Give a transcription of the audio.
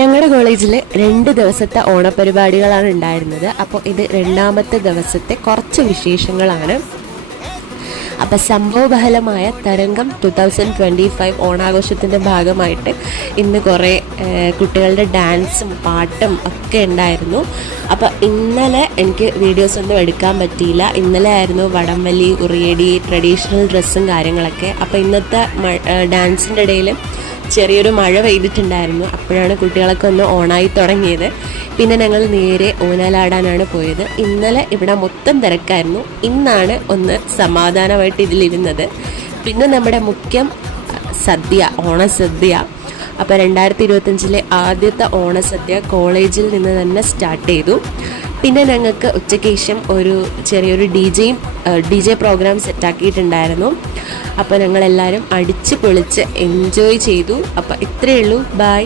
ഞങ്ങളുടെ കോളേജിൽ 2 ദിവസത്തെ ഓണപരിപാടികളാണ് ഉണ്ടായിരുന്നത്. അപ്പോൾ ഇത് രണ്ടാമത്തെ ദിവസത്തെ കുറച്ച് വിശേഷങ്ങളാണ്. അപ്പോൾ സംഭവബഹലമായ തരംഗം 2025 ഓണാഘോഷത്തിൻ്റെ ഭാഗമായിട്ട് ഇന്ന് കുറേ കുട്ടികളുടെ ഡാൻസും പാട്ടും ഒക്കെ ഉണ്ടായിരുന്നു. അപ്പോൾ ഇന്നലെ എനിക്ക് വീഡിയോസ് ഒന്നും എടുക്കാൻ പറ്റിയില്ല. ഇന്നലെ ആയിരുന്നു വടംവലി, ഉറിയടി, ട്രഡീഷണൽ ഡ്രസ്സും കാര്യങ്ങളൊക്കെ. അപ്പോൾ ഇന്നത്തെ ഡാൻസിൻ്റെ ഇടയിൽ ചെറിയൊരു മഴ പെയ്തിട്ടുണ്ടായിരുന്നു. അപ്പോഴാണ് കുട്ടികളൊക്കെ ഒന്ന് ഓണായി തുടങ്ങിയത്. പിന്നെ ഞങ്ങൾ നേരെ ഊഞ്ഞാലാടാനാണ് പോയത്. ഇന്നലെ ഇവിടെ മൊത്തം തിരക്കായിരുന്നു. ഇന്നാണ് ഒന്ന് സമാധാനമായിട്ട് ഇതിലിരുന്നത്. പിന്നെ നമ്മുടെ മുഖ്യം സദ്യ, ഓണസദ്യ. അപ്പോൾ 2025 ആദ്യത്തെ ഓണസദ്യ കോളേജിൽ നിന്ന് തന്നെ സ്റ്റാർട്ട് ചെയ്തു. പിന്നെ ഞങ്ങൾക്ക് ഉച്ചയ്ക്ക് ശേഷം ഒരു ചെറിയൊരു ഡി ജെ പ്രോഗ്രാം സെറ്റാക്കിയിട്ടുണ്ടായിരുന്നു. അപ്പോൾ ഞങ്ങളെല്ലാവരും അടിച്ച് പൊളിച്ച് എൻജോയ് ചെയ്തു. അപ്പോൾ ഇത്രയേ ഉള്ളൂ. ബൈ.